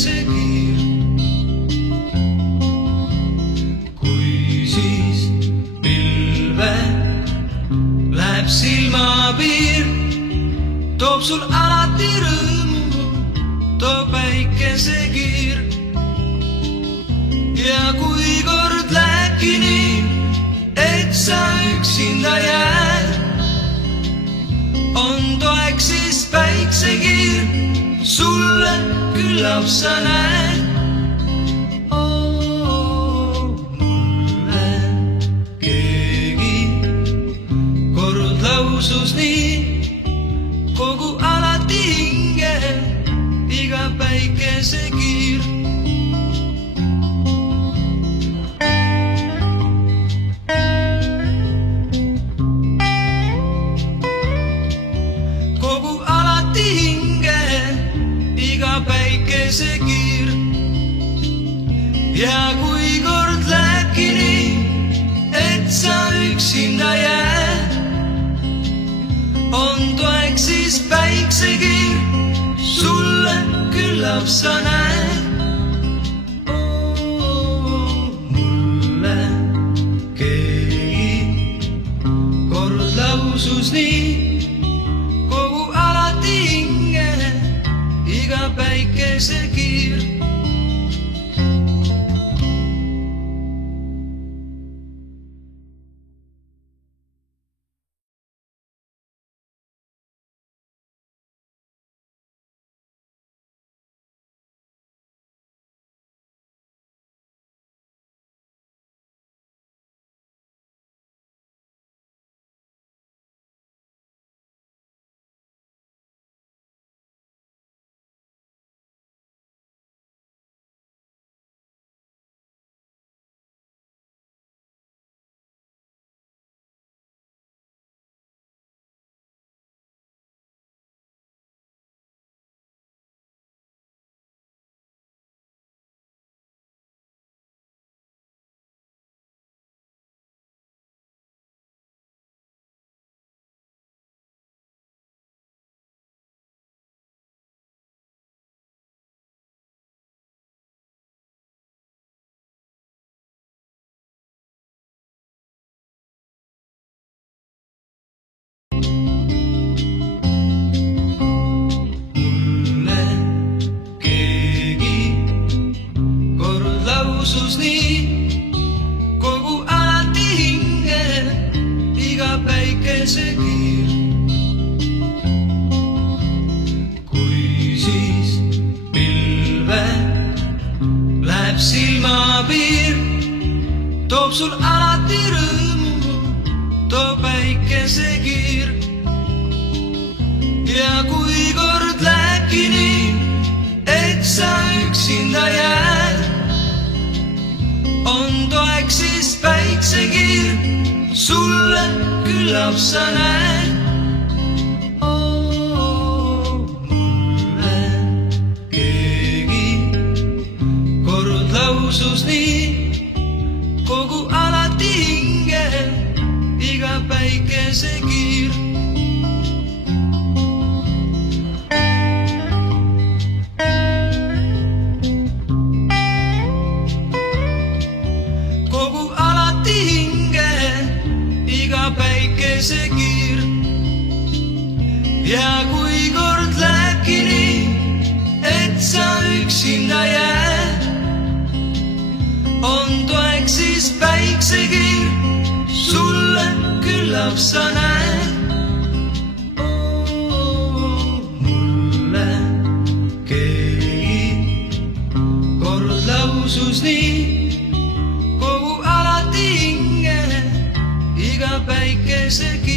päikesekiir. Kui siis pilve läheb silmapiir, toob sul alati rõõmu too päikesekiir. Ja kui kord lähebki nii, et sa üksinda jääd, on toeks siis päiksekiir, sulle küllap sa näed. Mulle keegi kord lausus nii, kogu alati hinge iga päikesekiir. Päikesekiir. Ja kui kord lähebki nii, et sa üksinda jääd, on toeks siis päiksekiir, sulle küllap sa näed. Mulle keegi kord lausus nii, kogu alati hinge iga päikesekiir. Lausus nii, kogu alati hinge iga päikesekiir. Kui siis pilve läheb silmapiir, toob sul alati rõõmu too päikesekiir. Ja kui kord lähebki nii, et sa üksinda jääd, on toeks siis päiksekiir, sulle küllap sa näed. Mulle keegi kord lausus nii, kogu alati hinge iga päikesekiir. Päikesekiir. Ja kui kord lähebki nii, et sa üksinda jääd, on toeks siis päiksekiir, sulle küllap sa näed. Mulle keegi kord lausus nii, kogu alati hinge iga päikesekiir.